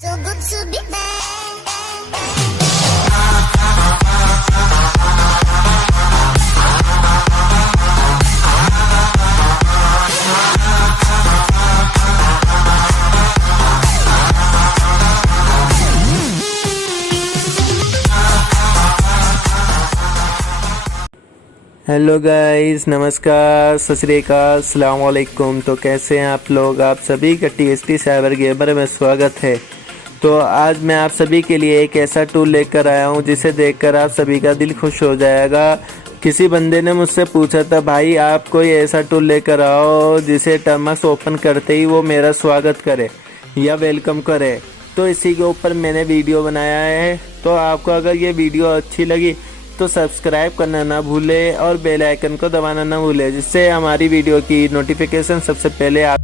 So good to be back. Hello guys, नमस्कार, सत श्री अकाल, अस्सलाम वालेकुम। तो कैसे हैं आप लोग? आप सभी का टीएसटी साइबर गेमर में स्वागत है। तो आज मैं आप सभी के लिए एक ऐसा टूल लेकर आया हूं जिसे देखकर आप सभी का दिल खुश हो जाएगा। किसी बंदे ने मुझसे पूछा था, भाई आप कोई ऐसा टूल लेकर आओ जिसे टर्मक्स ओपन करते ही वो मेरा स्वागत करे या वेलकम करे। तो इसी के ऊपर मैंने वीडियो बनाया है। तो आपको अगर ये वीडियो अच्छी लगी तो सब्सक्राइब करना ना भूले और बेल आइकन को दबाना ना भूले, जिससे हमारी वीडियो की नोटिफिकेशन सबसे पहले आप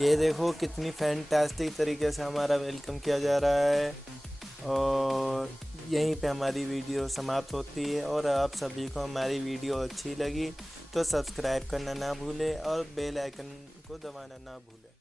ये देखो कितनी फैंटास्टिक तरीके से हमारा वेलकम किया जा रहा है। और यहीं पे हमारी वीडियो समाप्त होती है। और आप सभी को हमारी वीडियो अच्छी लगी तो सब्सक्राइब करना ना भूलें और बेल आइकन को दबाना ना भूलें।